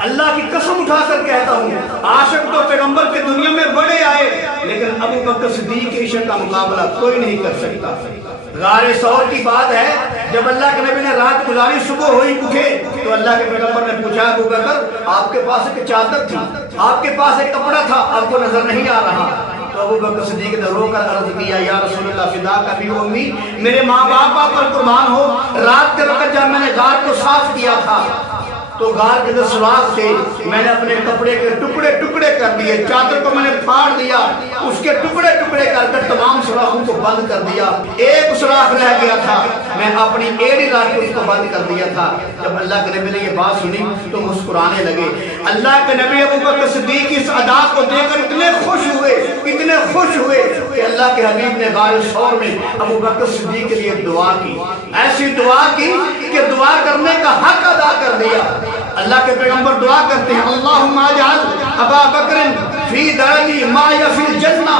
اللہ کی قسم اٹھا کر کہتا ہوں، عاشق تو پیغمبر کے دنیا میں بڑے آئے، لیکن ابو بکر صدیق کے عشق کا مقابلہ کوئی نہیں کر سکتا۔ غار ثور کی بات ہے، جب اللہ کے نبی نے رات گزاری، صبح ہوئی اٹھے تو اللہ کے پیغمبر نے پوچھا، ابو بکر آپ کے پاس ایک چادر تھی، آپ کے پاس ایک کپڑا تھا، آپ کو نظر نہیں آ رہا؟ تو ابو بکر صدیق نے رو کر عرض کیا، یا رسول اللہ فداک ابی و امی، میرے ماں باپ آپ پر قربان ہو، رات کے وقت جب میں نے غار کو صاف کیا تھا تو غار کے اندر سوراخ تھے، میں نے اپنے کپڑے کے ٹکڑے ٹکڑے کر دیے، چادر کو میں نے پھاڑ دیا، اس کے ٹکڑے ٹکڑے کر تمام سوراخوں کو بند کر دیا، ایک سوراخ رہ گیا تھا، میں اپنی ایڑی لا کے اس کو بند کر دیا تھا۔ جب اللہ کے نبی نے یہ بات سنی تو مسکرانے لگے۔ اللہ کے نبی ابو بکر صدیق کی اس ادا کو دیکھ کر اتنے خوش ہوئے کہ اللہ کے حبیب نے غار ثور میں ابو بکر صدیق کے لیے دعا کی، ایسی دعا کی کہ دعا کرنے کا حق ادا کر دیا۔ اللہ کے پیغمبر دعا کرتے ہیں، اللہم اجعل ابا بکر فی درجی ما فی الجنہ۔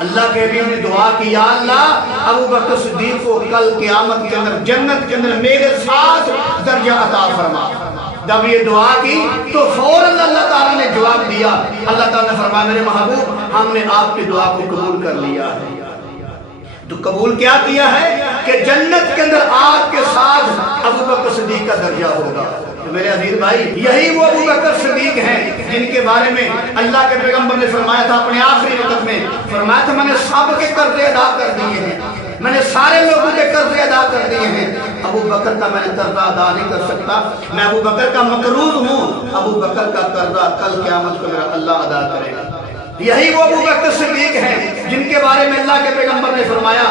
اللہ کے حبیب نے دعا کی، یا اللہ ابو بکر صدیق کو کل قیامت کے اندر جنت کے اندر میرے ساتھ درجہ عطا فرما۔ جب یہ دعا کی تو فوراً اللہ تعالیٰ نے جواب دیا، اللہ تعالیٰ نے فرمایا، میرے محبوب ہم نے آپ کی دعا کو قبول کر لیا ہے۔ تو قبول کیا کیا ہے کہ جنت کے اندر آپ کے ساتھ ابو بکر صدیق کا درجہ ہوگا۔ تو میرے عزیز بھائی، یہی وہ ابو بکر صدیق ہیں جن کے بارے میں اللہ کے پیغمبر نے فرمایا تھا اپنے آخری وقت میں، فرمایا تھا میں نے سب کے قرضے ادا کر دیے ہیں، میں نے سارے لوگوں کے قرضے ادا کر دیے ہیں، ابو بکر کا میں نے قرضہ ادا نہیں کر سکتا، میں ابو بکر کا مقروض ہوں، ابو بکر کا قرضہ کل قیامت کو میرا اللہ ادا کرے گا۔ یہی وہ ابو بکر صدیق ہیں جن کے بارے میں اللہ کے پیغمبر نے فرمایا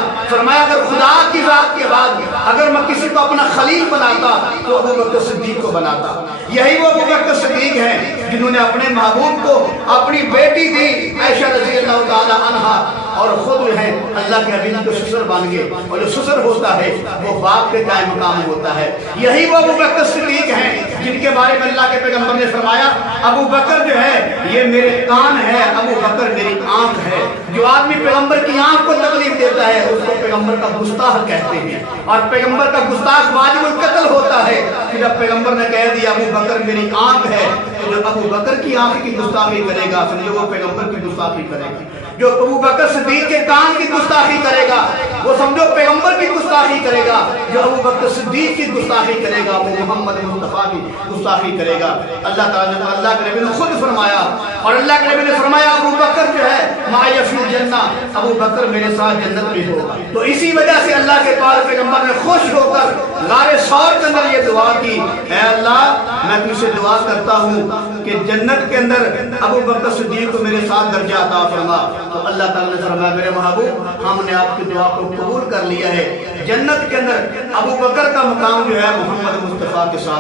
اگر خدا کی ذات کے بعد اگر میں کسی کو اپنا خلیل بناتا تو ابو بکر صدیق کو بناتا۔ یہی وہ ابو بکر صدیق ہیں جنہوں نے اپنے محبوب کو اپنی بیٹی دی عائشہ رضی اللہ تعالی عنہا، اور خود جو ہے اللہ کے حبیب کے سسر بن گئے، اور جو سسر ہوتا ہے وہ باپ کے قائم مقام ہوتا ہے۔ یہی وہ ابو بکر صدیق ہیں جن کے بارے میں اللہ کے پیغمبر نے فرمایا، ابو بکر جو ہے یہ میرے کان ہے، ابو بکر میری آنکھ ہے۔ جو آدمی پیغمبر کی آنکھ کو تکلیف دیتا ہے اس کو پیغمبر کا گستاخ کہتے ہیں، اور پیغمبر کا گستاخ واجب القتل ہوتا ہے۔ جب پیغمبر نے کہہ دیا ابو بکر میری آنکھ ہے، تو جو ابو بکر کی آنکھ کی گستاخی کرے گا سمجھو وہ پیغمبر کی گستاخی کرے گا۔ جو ابو بکر صدیق کے کان کی گستاخی کرے گا وہ سمجھو پیغمبر کی گستاخی کرے گا، جو ابو بکر صدیق کی گستاخی کرے گا وہ محمد مصطفیٰ کی گستاخی کرے گا۔ اللہ کے نبی نے خود فرمایا، اور اللہ کے نبی نے فرمایا ابو بکر جو ہے معی فی الجنہ، ابو بکر میرے ساتھ جنت میں ہوگا۔ تو اسی وجہ سے اللہ کے پاک پیغمبر نے خوش ہو کر غار ثور کے اندر یہ دعا کی، اے اللہ میں تجھ سے دعا کرتا ہوں کہ جنت کے اندر ابو بکر صدیق کو میرے ساتھ درجہ عطا فرما۔ تو اللہ تعالیٰ نے فرمایا، میرے محبوب ہم نے آپ کی دعا کو قبول کر لیا ہے، جنت کے اندر ابو بکر کا مقام جو ہے محمد مصطفیٰ کے ساتھ